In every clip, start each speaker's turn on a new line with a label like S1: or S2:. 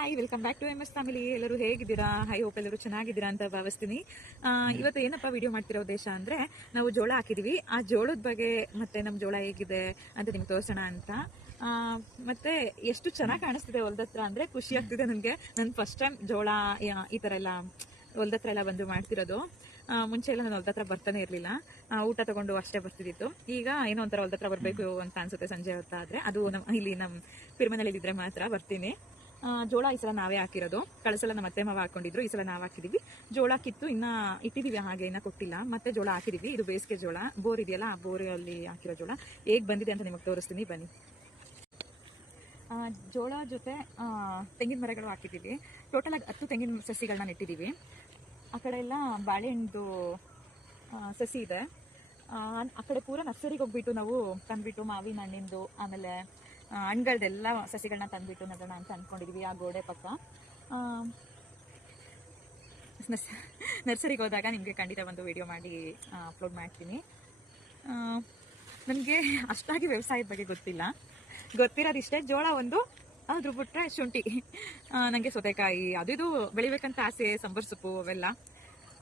S1: Hi welcome back to M S family ಎಲ್ಲರೂ ಹೇಗಿದ್ದೀರಾ? High hope ಎಲ್ಲರೂ ಚೆನ್ನಾಗಿದ್ದೀರಾ ಅಂತ ಭಾವಿಸ್ತೀನಿ. ಆ, ಇವತ್ತು ಏನಪ್ಪ ವಿಡಿಯೋ ಮಾಡ್ತಿರೋ ಉದ್ದೇಶ ಅಂದ್ರೆ ನಾವು ಜೋಳ ಹಾಕಿದೀವಿ. ಆ ಜೋಳದ ಬಗ್ಗೆ ಮತ್ತೆ ನಮ್ಮ ಜೋಳ ಹೇಗಿದೆ ಅಂತ ನಿಮ್ಗೆ ತೋರಿಸೋಣ ಅಂತ. ಆ, ಮತ್ತೆ ಎಷ್ಟು ಚೆನ್ನಾಗಿ ಕಾಣಿಸ್ತಿದೆ ಹೊಲ್ದತ್ರ ಅಂದ್ರೆ ಖುಷಿ ಆಗ್ತಿದೆ ನನಗೆ. ನಾನು ಫಸ್ಟ್ ಟೈಮ್ ಜೋಳ ಈ ತರ ಎಲ್ಲ ಹೊಲ್ದತ್ರ ಎಲ್ಲ ಬಂದು ಮಾಡ್ತಿರೋದು. ಮುಂಚೆ ಎಲ್ಲ ನಾನು ಹೊಲ್ದತ್ರ ಬರ್ತಾನೆ ಇರಲಿಲ್ಲ. ಊಟ ತಗೊಂಡು ಅಷ್ಟೇ ಬರ್ತಿದ್ದಿತ್ತು. ಈಗ ಏನೋ ಒಂಥರ ಹೊಲ್ದತ್ರ ಬರಬೇಕು ಅಂತ ಅನ್ಸುತ್ತೆ ಸಂಜೆ ಹೊತ್ತಾದರೆ. ಅದು ನಮ್ಮ ಇಲ್ಲಿ ನಮ್ಮ ಪಿರಿಮನೇಲಿ ಇದ್ರೆ ಮಾತ್ರ ಬರ್ತೀನಿ. ಜೋಳ ಈ ಸಲ ನಾವೇ ಹಾಕಿರೋದು. ಕಳಸಲ ನಮ್ಮ ಅತ್ತೆ ಮಾವ ಹಾಕೊಂಡಿದ್ರು, ಈ ಸಲ ನಾವು ಹಾಕಿದೀವಿ. ಜೋಳ ಕಿತ್ತು ಇನ್ನ ಇಟ್ಟಿದೀವಿ, ಹಾಗೆ ಇನ್ನ ಕೊಟ್ಟಿಲ್ಲ. ಮತ್ತೆ ಜೋಳ ಹಾಕಿದೀವಿ. ಇದು ಬೇಸಿಗೆ ಜೋಳ. ಬೋರ್ ಇದೆಯಲ್ಲ, ಆ ಬೋರಲ್ಲಿ ಹಾಕಿರೋ ಜೋಳ. ಹೇಗ್ ಬಂದಿದೆ ಅಂತ ನಿಮಗೆ ತೋರಿಸ್ತೀನಿ, ಬನ್ನಿ. ಜೋಳ ಜೊತೆ ತೆಂಗಿನ ಮರಗಳು ಹಾಕಿದ್ದೀವಿ ಟೋಟಲ್ ಆಗಿ ಹತ್ತು ತೆಂಗಿನ ಸಸಿಗಳನ್ನ ನೆಟ್ಟಿದ್ದೀವಿ ಆ ಕಡೆ ಎಲ್ಲ ಬಾಳೆಹಣ್ಣು ಸಸಿ ಇದೆ. ಆ ಕಡೆ ಪೂರ ನರ್ಸರಿಗೆ ಹೋಗ್ಬಿಟ್ಟು ನಾವು ತಂದ್ಬಿಟ್ಟು ಮಾವಿನ ಹಣ್ಣಿಂದು ಆಮೇಲೆ ಹಣ್ಗಳ್ದೆಲ್ಲ ಸಸಿಗಳನ್ನ ತಂದ್ಬಿಟ್ಟು ನೋಡೋಣ ಅಂತ ಅಂದ್ಕೊಂಡಿದ್ವಿ ಆ ಗೋಡೆ ಪಕ್ಕ. ನರ್ಸರಿಗೆ ಹೋದಾಗ ನಿಮಗೆ ಖಂಡಿತ ಒಂದು ವಿಡಿಯೋ ಮಾಡಿ ಅಪ್ಲೋಡ್ ಮಾಡ್ತೀನಿ. ನನಗೆ ಅಷ್ಟಾಗಿ ವ್ಯವಸಾಯದ ಬಗ್ಗೆ ಗೊತ್ತಿಲ್ಲ. ಗೊತ್ತಿರೋದಿಷ್ಟೇ ಜೋಳ ಒಂದು ಅದ್ರ ಬಿಟ್ರೆ ಶುಂಠಿ. ನನಗೆ ಸೌತೆಕಾಯಿ, ಅದು ಇದು ಬೆಳಿಬೇಕಂತ ಆಸೆ, ಸಂಬರ್ ಸೊಪ್ಪು ಅವೆಲ್ಲ.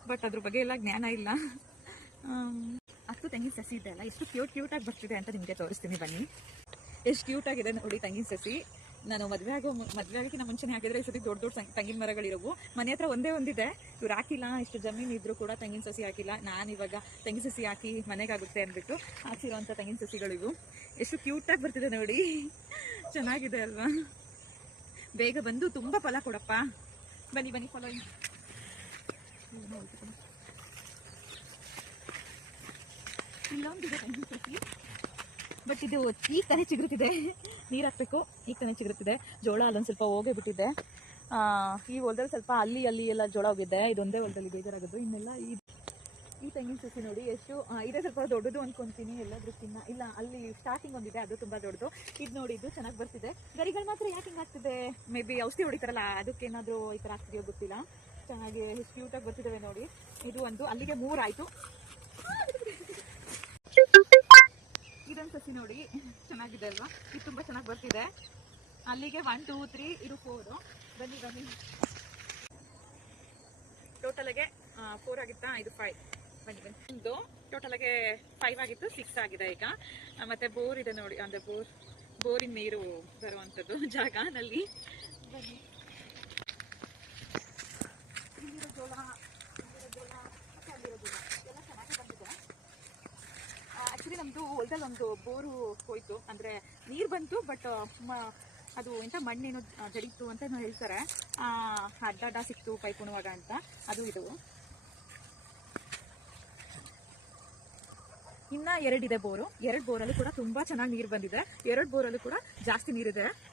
S1: ಬಟ್ ಅದ್ರ ಬಗ್ಗೆ ಎಲ್ಲ ಜ್ಞಾನ ಇಲ್ಲ. ಅಷ್ಟು ತೆಂಗಿನ ಸಸಿ ಇದೆ ಅಲ್ಲ, ಎಷ್ಟು ಕ್ಯೂಟ್ ಕ್ಯೂಟಾಗಿ ಬರ್ತಿದೆ ಅಂತ ನಿಮಗೆ ತೋರಿಸ್ತೀನಿ ಬನ್ನಿ. ಎಷ್ಟು ಕ್ಯೂಟ್ ಆಗಿದೆ ನೋಡಿ ತಂಗಿನ ಸಸಿ. ನಾನು ಮದುವೆ ಆಗೋ ಮದುವೆ ಆಗೋಕ್ಕಿಂತ ಮುಂಚೆನೇ ಹಾಕಿದ್ರೆ ಇಷ್ಟೊತ್ತಿಗೆ ದೊಡ್ಡ ದೊಡ್ಡ ತಂಗಿನ ಮರಗಳಿರೋವು. ಮನೆ ಹತ್ರ ಒಂದೇ ಒಂದಿದೆ. ಇವ್ರು ಹಾಕಿಲ್ಲ, ಇಷ್ಟು ಜಮೀನು ಇದ್ರು ಕೂಡ ತೆಂಗಿನ ಸಸಿ ಹಾಕಿಲ್ಲ. ನಾನು ಇವಾಗ ತೆಂಗಿನ ಸಸಿ ಹಾಕಿ ಮನೆಗಾಗುತ್ತೆ ಅಂದ್ಬಿಟ್ಟು ಹಾಕಿರೋಂಥ ತೆಂಗಿನ ಸಸಿಗಳು ಇವು. ಎಷ್ಟು ಕ್ಯೂಟಾಗಿ ಬರ್ತಿದೆ ನೋಡಿ. ಚೆನ್ನಾಗಿದೆ ಅಲ್ವಾ? ಬೇಗ ಬಂದು ತುಂಬ ಫಲ ಕೊಡಪ್ಪ. ಬನ್ನಿ ಬನ್ನಿ ಫಲ ಇಲ್ಲೊಂದಿದೆ ತಂಗಿನ ಸಸಿ. ಬಟ್ ಇದು ಈಗ ತಾನೇ ಚಿಗುರುತ್ತಿದೆ. ನೀರು ಹಾಕ್ಬೇಕು ಈಗ ತಾನೇ ಚಿಗುರುತ್ತಿದೆ. ಜೋಳ ಅಲ್ಲೊಂದು ಸ್ವಲ್ಪ ಹೋಗೇ ಬಿಟ್ಟಿದೆ. ಈ ಹೊಲದಲ್ಲಿ ಸ್ವಲ್ಪ ಅಲ್ಲಿ ಅಲ್ಲಿ ಎಲ್ಲ ಜೋಳ ಹೋಗಿದೆ. ಇದೊಂದೇ ಹೊಲದಲ್ಲಿ ಬೇಜಾರಾಗೋದು. ಇನ್ನೆಲ್ಲ ಈ ಈ ತೆಂಗಿನ ಸಸಿ ನೋಡಿ, ಎಷ್ಟು ಇದೇ ಸ್ವಲ್ಪ ದೊಡ್ಡದು ಅನ್ಕೊಂತೀನಿ. ಎಲ್ಲದಕ್ಕಿನ್ನ ಇಲ್ಲ, ಅಲ್ಲಿ ಸ್ಟಾರ್ಟಿಂಗ್ ಒಂದಿದೆ, ಅದು ತುಂಬಾ ದೊಡ್ಡದು. ಇದು ನೋಡಿ, ಇದು ಚೆನ್ನಾಗಿ ಬರ್ತಿದೆ. ಗರಿಗಳು ಮಾತ್ರ ಯಾಕೆ ಹಿಂಗೆ ಆಗ್ತಿದೆ? ಮೇ ಬಿ ಔಷಧಿ ಹೊಡಿತಾರಲ್ಲ ಅದಕ್ಕೇನಾದ್ರೂ ಈ ಥರ ಆಗ್ತಿದೆಯೋ ಗೊತ್ತಿಲ್ಲ. ಚೆನ್ನಾಗಿ ಕ್ಯೂಟಾಗಿ ಬರ್ತಿದ್ದಾವೆ ನೋಡಿ. ಇದು ಒಂದು, ಅಲ್ಲಿಗೆ ಮೂರಾಯ್ತು. ಸಸಿ ನೋಡಿ, ಚೆನ್ನಾಗಿದೆ ಅಲ್ವಾ? ಇದು ತುಂಬಾ ಚೆನ್ನಾಗಿ ಬರ್ತಿದೆ. ಅಲ್ಲಿಗೆ ಒನ್ ಟೂ ತ್ರೀ ಇದು ಫೋರು ಬನ್ನಿ ಬನ್ನಿ. ಟೋಟಲಾಗೆ ಫೋರ್ ಆಗಿತ್ತಾ? ಇದು ಫೈವ್ ಬನ್ನಿ ಬನ್ನಿ. ಒಂದು ಟೋಟಲಾಗೆ ಫೈವ್ ಆಗಿತ್ತು ಸಿಕ್ಸ್ ಆಗಿದೆ ಈಗ. ಮತ್ತೆ ಬೋರ್ ಇದೆ ನೋಡಿ, ಅಂದ್ರೆ ಬೋರ್, ಬೋರಿನ ನೀರು ಬರುವಂಥದ್ದು ಜಾಗ ನಲ್ಲಿ ಬನ್ನಿ. ಜೋಳ ಇಲ್ಲಿರೋ ಜೋಳ ಮತ್ತೆ ಅಲ್ಲಿರೋ ಜೋಳ ಎಲ್ಲ ಚೆನ್ನಾಗಿ ಬಂದಿದೆ ನಮ್ದು ಹೊಲದಲ್ಲಿ ಒಂದು ಬೋರು ಹೋಯ್ತು. ಅಂದ್ರೆ ನೀರು ಬಂತು ಬಟ್ ಅದು ಎಂತ ಮಣ್ಣೇನು ಜಡಿತು ಅಂತ ಹೇಳ್ತಾರೆ. ಅಡ್ಡ ಸಿಕ್ತು ಪೈಪ್ ಉಣುವಾಗ ಅಂತ. ಅದು ಇದು. ಇನ್ನ ಎರಡಿದೆ ಬೋರು. ಎರಡು ಬೋರಲ್ಲೂ ಕೂಡ ತುಂಬಾ ಚೆನ್ನಾಗಿ ನೀರು ಬಂದಿದೆ. ಎರಡು ಬೋರಲ್ಲೂ ಕೂಡ ಜಾಸ್ತಿ ನೀರಿದೆ.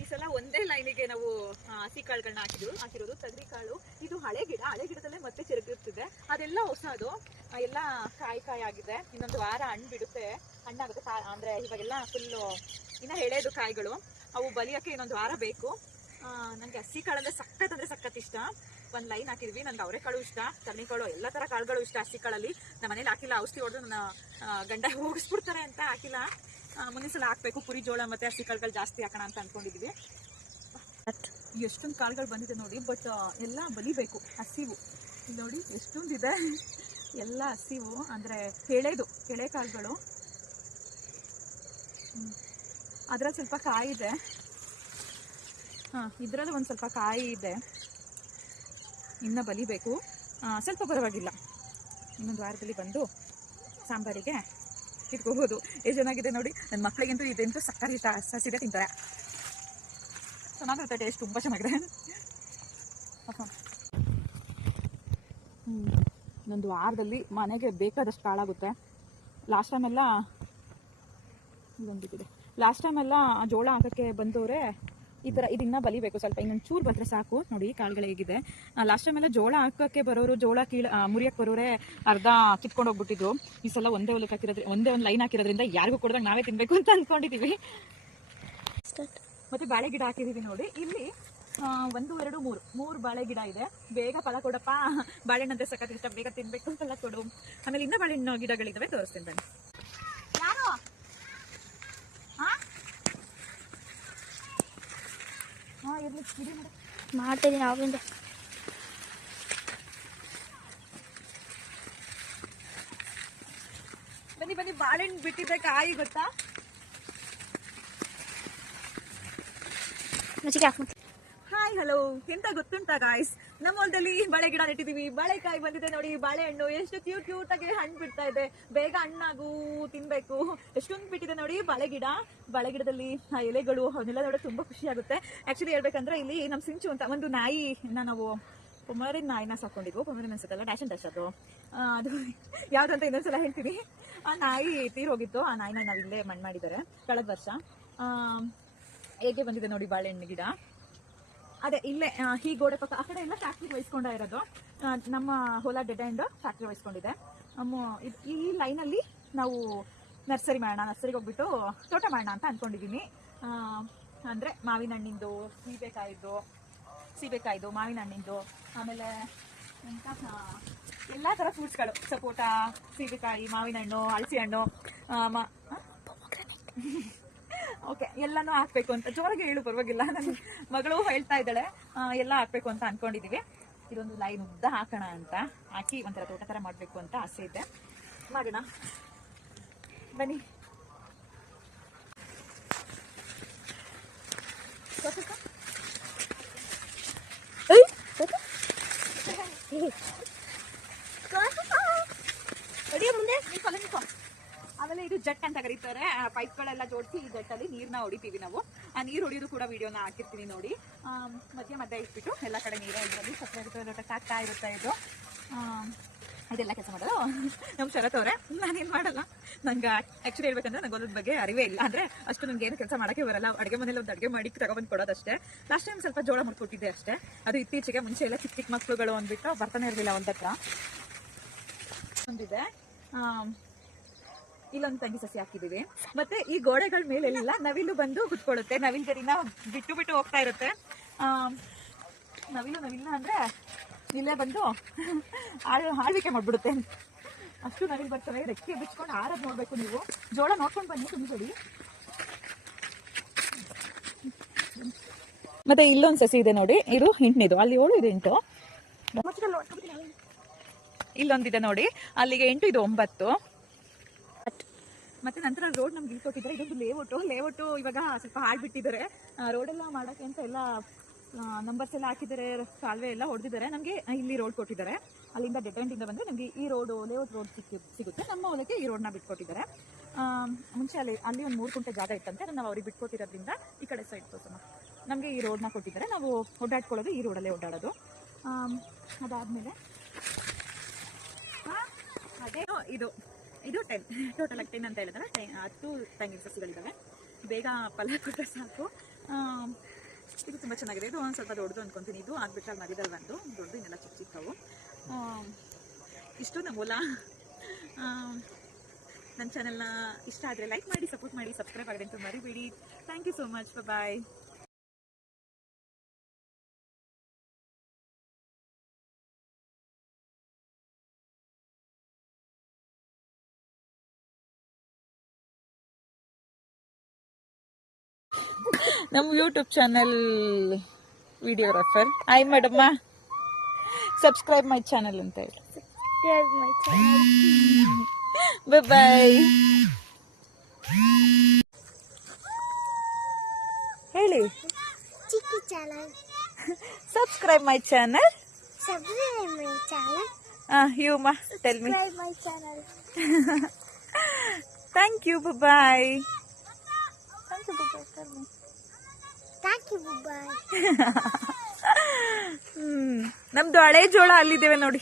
S1: ಈ ಸಲ ಒಂದೇ ಲೈನಿಗೆ ನಾವು ಹಸಿ ಕಾಳುಗಳನ್ನ ಹಾಕಿದ್ರು ಹಾಕಿರೋದು ತಗರಿ ಕಾಳು. ಇದು ಹಳೆ ಗಿಡ, ಹಳೆ ಗಿಡದಲ್ಲೇ ಮತ್ತೆ ಚಿರಗಿರ್ತಿದೆ ಅದೆಲ್ಲ ಹೊಸದು. ಎಲ್ಲ ಕಾಯಿ ಕಾಯಿ ಆಗಿದೆ. ಇನ್ನೊಂದು ವಾರ ಹಣ್ಣು ಬಿಡುತ್ತೆ. ಹಣ್ಣಾಗುತ್ತೆ. ಕಾ- ಅಂದ್ರೆ ಇವಾಗೆಲ್ಲ ಫುಲ್ಲು ಇನ್ನ ಎಳೆದು ಕಾಯಿಗಳು. ಅವು ಬಲಿಯೋಕ್ಕೆ ಇನ್ನೊಂದು ವಾರ ಬೇಕು. ನನಗೆ ಹಸಿ ಕಾಳು ಅಂದ್ರೆ ಸಖತ್ ಅಂದ್ರೆ ಸಖತ್ ಇಷ್ಟ. ಒಂದು ಲೈನ್ ಹಾಕಿದ್ವಿ. ನನ್ಗೆ ಅವರೆಕಾಳು ಇಷ್ಟ ತರಣಿಕಾಳು ಎಲ್ಲ ತರ ಕಾಳುಗಳು ಇಷ್ಟ ಹಸಿ ಕಾಳಲ್ಲಿ. ನಮ್ಮ ಮನೇಲಿ ಹಾಕಿಲ್ಲ. ಔಷಧಿ ಹೊಡೆದು ನನ್ನ ಗಂಡ ಹೋಗಿಸ್ಬಿಡ್ತಾರೆ ಅಂತ ಹಾಕಿಲ್ಲ. ಮುಂದಿನ ಸಲ ಹಾಕ್ಬೇಕು. ಪುರಿ, ಜೋಳ ಮತ್ತೆ ಹಸಿ ಕಾಳುಗಳು ಜಾಸ್ತಿ ಹಾಕೋಣ ಅಂತ ಅನ್ಕೊಂಡಿದ್ವಿ. ಎಷ್ಟೊಂದು ಕಾಳುಗಳು ಬಂದಿದೆ ನೋಡಿ ಬಟ್ ಎಲ್ಲ ಬಲಿಬೇಕು, ಹಸಿವು. ನೋಡಿ ಎಷ್ಟೊಂದಿದೆ. ಎಲ್ಲ ಹಸಿವು, ಅಂದ್ರೆ ಕೆಳೆದು ಕೆಳೆ ಕಾಳುಗಳು. ಅದ್ರಲ್ಲಿ ಸ್ವಲ್ಪ ಕಾಯಿ ಇದೆ. ಹಾಂ, ಇದರಲ್ಲಿ ಒಂದು ಸ್ವಲ್ಪ ಕಾಯಿ ಇದೆ. ಇನ್ನ ಬಲಿಬೇಕು. ಸ್ವಲ್ಪ ಪರವಾಗಿಲ್ಲ. ಇನ್ನೊಂದು ವಾರದಲ್ಲಿ ಬಂದು ಸಾಂಬಾರಿಗೆ ಇಟ್ಕೋಬೋದು ಎಷ್ಟು ಚೆನ್ನಾಗಿದೆ ನೋಡಿ. ನನ್ನ ಮಕ್ಕಳಿಗಂತೂ ಇದಂತೂ ಸಕ್ಕರೆ ಇಷ್ಟ. ಸಸಿದೆ ತಿಂತಾರೆ. ಚೆನ್ನಾಗಿರುತ್ತೆ ಟೇಸ್ಟ್ ತುಂಬ ಚೆನ್ನಾಗಿದೆ. ಇನ್ನೊಂದು ವಾರದಲ್ಲಿ ಮನೆಗೆ ಬೇಕಾದಷ್ಟು ಕಾಳಾಗುತ್ತೆ. ಲಾಸ್ಟ್ ಟೈಮ್ ಎಲ್ಲ ಬಂದಿದೆ ಲಾಸ್ಟ್ ಟೈಮ್ ಎಲ್ಲ ಜೋಳ ಹಾಕೋಕ್ಕೆ ಬಂದವ್ರೆ ಈ ಥರ ಇದನ್ನ ಬಲಿಬೇಕು. ಸ್ವಲ್ಪ ಇನ್ನೊಂದು ಚೂರು ಬಂದ್ರೆ ಸಾಕು. ನೋಡಿ ಕಾಳುಗಳು ಹೇಗಿದೆ. ಲಾಸ್ಟ್ ಟೈಮ್ ಎಲ್ಲ ಜೋಳ ಹಾಕಕ್ಕೆ ಬರೋರು ಜೋಳ ಕೀಳ ಮುರಿಯಕ್ಕೆ ಬರೋರೆ ಅರ್ಧ ಕಿತ್ಕೊಂಡು ಹೋಗ್ಬಿಟ್ಟಿದ್ರು. ಈ ಸಲ ಒಂದೇ ಹೊಲಕ್ಕೆ ಹಾಕಿರೋದ್ರೆ, ಒಂದೇ ಒಂದು ಲೈನ್ ಹಾಕಿರೋದ್ರಿಂದ ಯಾರಿಗೂ ಕೊಡ್ದಾಗ ನಾವೇ ತಿನ್ಬೇಕು ಅಂತ ಅನ್ಕೊಂಡಿದೀವಿ. ಮತ್ತೆ ಬಾಳೆ ಗಿಡ ಹಾಕಿದೀವಿ ನೋಡಿ. ಇಲ್ಲಿ ಒಂದು, ಎರಡು, ಮೂರು ಮೂರು ಬಾಳೆ ಗಿಡ ಇದೆ. ಬೇಗ ಫಲ ಕೊಡಪ್ಪ. ಬಾಳೆಹಣ್ಣಂತೆ ಸಖತ್ ಇಷ್ಟ. ಬೇಗ ತಿನ್ಬೇಕು, ಫಲ ಕೊಡು. ಆಮೇಲೆ ಇನ್ನೂ ಬಾಳೆಹಣ್ಣು ಗಿಡಗಳಿದಾವೆ, ತೋರಿಸ್ತೀನಿ ಬನ್ನಿ. ಯಾರು?
S2: ಮಾಡ್ತಾ ಇದೀನಿ ಅವಾಗಿಂದ
S1: ಬನ್ನಿ ಬನ್ನಿ ಬಾಳೆಹಣ್ಣು ಬಿಟ್ಟಿದ್ದೆ ಕಾಯಿ ಗೊತ್ತಾ?
S2: ಮಚ್ಚಿಗೆ ಹಾಕ್ಬಿಟ್ಟು
S1: ಹಾಯ್ ಹಲೋ, ಎಂತ ಗೊತ್ತುಂಟಾ ಗಾಯ್ಸ್ ನಮ್ಮ ಹೊಲದಲ್ಲಿ ಬಾಳೆ ಗಿಡ ನೆಟ್ಟಿದೀವಿ ಬಾಳೆಕಾಯಿ ಬಂದಿದೆ ನೋಡಿ, ಬಾಳೆಹಣ್ಣು. ಎಷ್ಟು ಕ್ಯೂಟ್ ಕ್ಯೂಟ್ ಆಗಿ ಹಣ್ಣು ಬಿಡ್ತಾ ಇದೆ. ಬೇಗ ಹಣ್ಣಾಗು, ತಿನ್ಬೇಕು. ಎಷ್ಟೊಂದು ಬಿಟ್ಟಿದೆ ನೋಡಿ, ಬಾಳೆ ಗಿಡ. ಬಾಳೆ ಗಿಡದಲ್ಲಿ ಆ ಎಲೆಗಳು, ಅವನ್ನೆಲ್ಲ ನೋಡೋಕೆ ತುಂಬಾ ಖುಷಿ ಆಗುತ್ತೆ. ಆಕ್ಚುಲಿ ಹೇಳ್ಬೇಕಂದ್ರೆ ಇಲ್ಲಿ ನಮ್ಮ ಸಿಂಚು ಅಂತ ಒಂದು ನಾಯಿ ನಾವು ಕುಮಾರಿನ ನಾಯಿನ ಸಾಕೊಂಡಿದ್ವು ಕುಮಾರಿನ ಅನ್ಸುತ್ತಲ್ಲ ಡ್ಯಾಶನ್ ಡ್ಯಾಶ್ ಅದು. ಅದು ಯಾವ್ದಂತ ಇನ್ನೊಂದ್ಸಲ ಹೇಳ್ತೀನಿ. ಆ ನಾಯಿ ತೀರ್ ಹೋಗಿತ್ತು. ಆ ನಾಯಿನ ಇಲ್ಲೇ ಮಣ್ಣು ಮಾಡಿದ್ದಾರೆ. ಕಳೆದ ವರ್ಷ. ಹೇಗೆ ಬಂದಿದೆ ನೋಡಿ ಬಾಳೆಹಣ್ಣು ಗಿಡ. ಅದೇ ಇಲ್ಲೇ ಈ ಗೋಡೆ ಪಕ್ಕ ಆ ಕಡೆ ಎಲ್ಲ ಫ್ಯಾಕ್ಟ್ರಿ ವಹಿಸ್ಕೊಂಡ ಇರೋದು. ನಮ್ಮ ಹೊಲ ಡೆಡ್ ಎಂಡ್ ಫ್ಯಾಕ್ಟ್ರಿ ವಹಿಸ್ಕೊಂಡಿದೆ. ನಮ್ಮ ಲೈನ್ ಈ ಲೈನಲ್ಲಿ ನಾವು ನರ್ಸರಿ ಮಾಡೋಣ ನರ್ಸರಿಗೆ ಹೋಗ್ಬಿಟ್ಟು ತೋಟ ಮಾಡೋಣ ಅಂತ ಅಂದ್ಕೊಂಡಿದ್ದೀನಿ ಅಂದರೆ ಮಾವಿನ ಹಣ್ಣಿಂದು ಸೀಬೆಕಾಯಿದ್ದು ಸೀಬೆಕಾಯಿದು ಮಾವಿನ ಹಣ್ಣಿಂದು ಆಮೇಲೆ ಎಂತ ಎಲ್ಲ ತರ ಫ್ರೂಟ್ಸ್ಗಳು ಸಪೋಟ ಸೀಬೆಕಾಯಿ ಮಾವಿನ ಹಣ್ಣು ಹಳಸಿ ಹಣ್ಣು? ಓಕೆ, ಎಲ್ಲಾನು ಹಾಕ್ಬೇಕು ಅಂತ. ಜೋರಾಗಿ ಹೇಳು, ಪರವಾಗಿಲ್ಲ. ನನ್ನ ಮಗಳು ಹೇಳ್ತಾ ಇದ್ದಾಳೆ. ಎಲ್ಲ ಹಾಕ್ಬೇಕು ಅಂತ ಅನ್ಕೊಂಡಿದೀವಿ. ಇದೊಂದು ಲೈನ್ ಉದ್ದ ಹಾಕೋಣ ಅಂತ. ಹಾಕಿ ಒಂಥರ ತೋಟ ಥರ ಮಾಡಬೇಕು ಅಂತ ಆಸೆ ಇದೆ. ಮಾಡೋಣ. ಬನ್ನಿ ಮುಂದೆ ನಿಂತ್ಕೊಳ್ಳಿ, ನಿಂತ್ಕೊ. ಆಮೇಲೆ ಇದು ಜಟ್ ಅಂತ ಕರೀತಾರೆ. ಪೈಪ್ಗಳೆಲ್ಲ ಜೋಡಿಸಿ ಈ ಜಟ್ಟಲ್ಲಿ ನೀರ್ನ ಹೊಡಿತೀವಿ ನಾವು. ಆ, ನೀರು ಹೊಡಿಯೋದು ಕೂಡ ವಿಡಿಯೋನ ಹಾಕಿರ್ತೀನಿ ನೋಡಿ. ಮಧ್ಯ ಮಧ್ಯ ಇಟ್ಬಿಟ್ಟು ಎಲ್ಲ ಕಡೆ ನೀರೇ ಇದರಲ್ಲಿ ಸಕ್ಕರೆ ಇರುತ್ತೆ ಆಗ್ತಾ ಇರುತ್ತೆ ಇದು. ಇದೆಲ್ಲ ಕೆಲಸ ಮಾಡೋದು. ನಮ್ಮ ಶರತ್ ಅವರೇ ನಾನೇನು ಮಾಡಲ್ಲ. ನಂಗೆ ಆ್ಯಕ್ಚುಲಿ ಹೇಳ್ಬೇಕಂದ್ರೆ ನಂಗೆ ಅದ್ರ ಬಗ್ಗೆ ಅರಿವೇ ಇಲ್ಲ. ಅಂದರೆ ಅಷ್ಟು ನನಗೆ ಏನು ಕೆಲಸ ಮಾಡೋಕ್ಕೆ ಬರಲ್ಲ. ಅಡುಗೆ ಮನೇಲಿ ಒಂದು ಅಡುಗೆ ಮಾಡಿ ತಗೊಬಂದು ಕೊಡೋದಷ್ಟೇ. ಲಾಸ್ಟ್ ಟೈಮ್ ಸ್ವಲ್ಪ ಜೋಳ ಮುಟ್ಕೊಟ್ಟಿದ್ದೆ ಅಷ್ಟೇ. ಅದು ಇತ್ತೀಚೆಗೆ ಮುಂಚೆ ಎಲ್ಲ ಚಿಕ್ಕ ಚಿಕ್ಕ ಮಕ್ಕಳುಗಳು ಅಂದ್ಬಿಟ್ಟು ಬರ್ತಾನೆ ಇರಲಿಲ್ಲ ಒಂದ್ ಹತ್ರ. ಒಂದಿದೆ. ಇಲ್ಲೊಂದು ತಂಗಿ ಸಸಿ ಹಾಕಿದೀವಿ. ಮತ್ತೆ ಈ ಗೋಡೆಗಳ ಮೇಲೆಲ್ಲ ನವಿಲು ಬಂದು ಕುತ್ಕೊಳ್ಳುತ್ತೆ. ನವಿಲ್ ಗರಿನ ಬಿಟ್ಟು ಬಿಟ್ಟು ಹೋಗ್ತಾ ಇರುತ್ತೆ. ನವಿಲು ನವಿಲು ಅಂದ್ರೆ ಇಲ್ಲೇ ಬಂದು ಆಳ್, ಆಳ್ವಿಕೆ ಮಾಡ್ಬಿಡುತ್ತೆ. ಅಷ್ಟು ನವಿಲು ಬರ್ತವೆ. ರೆಕ್ಕೆ ಬಿಚ್ಕೊಂಡು ಆರದ್ ನೋಡ್ಬೇಕು ನೀವು. ಜೋಳ ನೋಡ್ಕೊಂಡು ಬನ್ನಿ ತುಂಬಿಸಿ ಮತ್ತೆ ಇಲ್ಲೊಂದು ಸಸಿ ಇದೆ ನೋಡಿ. ಇದು ಎಂಟನೇದು. ಅಲ್ಲಿ ಏಳು ಇದು ಎಂಟು. ಇಲ್ಲೊಂದಿದೆ ನೋಡಿ. ಅಲ್ಲಿಗೆ ಎಂಟು, ಇದು ಒಂಬತ್ತು. ಮತ್ತೆ ನಂತರ ರೋಡ್ ನಮ್ಗೆ ಇಳ್ಕೊಟ್ಟಿದ್ದಾರೆ. ಇದೊಂದು ಲೇಔಟು. ಲೇಔಟು ಇವಾಗ ಸ್ವಲ್ಪ ಹಾಳ್ಬಿಟ್ಟಿದ್ದಾರೆ ರೋಡೆಲ್ಲ ಮಾಡೋಕ್ಕೆ ಅಂತ ಎಲ್ಲ ನಂಬರ್ಸ್ ಎಲ್ಲ ಹಾಕಿದ್ದಾರೆ. ಕಾಲುವೆ ಎಲ್ಲ ಹೊಡೆದಿದ್ದಾರೆ. ನಮಗೆ ಇಲ್ಲಿ ರೋಡ್ ಕೊಟ್ಟಿದ್ದಾರೆ. ಅಲ್ಲಿಂದ ಡೆಡ್ ಎಂಡಿಂದ ಬಂದರೆ ನಮಗೆ ಈ ರೋಡು ಲೇಔಟ್ ರೋಡ್ ಸಿಕ್ಕಿ, ಸಿಗುತ್ತೆ. ನಮ್ಮ ಹೊಲಕ್ಕೆ ಈ ರೋಡ್ನ ಬಿಟ್ಕೊಟ್ಟಿದ್ದಾರೆ. ಮುಂಚೆ ಅಲ್ಲಿ ಅಲ್ಲಿ ಒಂದು ಮೂರು ಕುಂಟೆ ಜಾಗ ಇತ್ತಂತೆ. ಅದನ್ನು ನಾವು ಅವ್ರಿಗೆ ಬಿಟ್ಕೊಟ್ಟಿರೋದ್ರಿಂದ ಈ ಕಡೆ ಸೈಡ್ ತೋರ್ಸೋಣ. ನಮಗೆ ಈ ರೋಡ್ನ ಕೊಟ್ಟಿದ್ದಾರೆ. ನಾವು ಓಡಾಡ್ಕೊಳ್ಳೋದು ಈ ರೋಡಲ್ಲೇ ಓಡಾಡೋದು. ಅದಾದಮೇಲೆ ಅದೇ. ಇದು ಇದು ಟೆನ್ ಟೋಟಲ್ ಆಗಿ ಟೆನ್ ಅಂತ ಹೇಳಿದ್ರೆ. ಟೆನ್ ಹತ್ತು ತೆಂಗಿನ ಸಸಿಗಳಿದ್ದಾವೆ ಬೇಗ ಫಲ ಕೊಟ್ಟರೆ ಸಾಕು. ಇದು ತುಂಬ ಚೆನ್ನಾಗಿದೆ. ಇದು ಒಂದು ಸ್ವಲ್ಪ ದೊಡ್ಡದು ಅಂದ್ಕೊತೀನಿ ಇದು ಆಗ್ಬಿಟ್ರೆ ಮರಿದಲ್ಲಿ ಬಂದು ದೊಡ್ಡದು ಇನ್ನೆಲ್ಲ ಚಿಕ್ಕ ಚಿಕ್ಕವು. ಇಷ್ಟು ನಮ್ಮ ಹೊಲ ನನ್ನ ಚಾನೆಲ್ನ ಇಷ್ಟ ಆದರೆ ಲೈಕ್ ಮಾಡಿ ಸಪೋರ್ಟ್ ಮಾಡಿ ಸಬ್ಸ್ಕ್ರೈಬ್ ಆಗಿದೆ ಅಂತ ಮರಿಬೇಡಿ. Thank you so much bye ನಮ್ಮ ಯೂಟ್ಯೂಬ್ ಚಾನೆಲ್ ವಿಡಿಯೋಗ್ರಾಫರ್ ಆಯ್ ಮೇಡಮ್ಮ ಸಬ್ಸ್ಕ್ರೈಬ್ ಮೈ ಚಾನೆಲ್ ಅಂತ ಹೇಳಿ. ಬಾಯ್ ಬಾಯ್ ಹೇಳಿ.
S2: Chikki channel
S1: subscribe my channel
S2: subscribe my channel
S1: you ಮಾ tell me
S2: subscribe my channel
S1: thank you bye
S2: thank you bye
S1: hmm. ನಮ್ದು ಹಳೆ ಜೋಳ ಅಲ್ಲಿದ್ದೇವೆ ನೋಡಿ.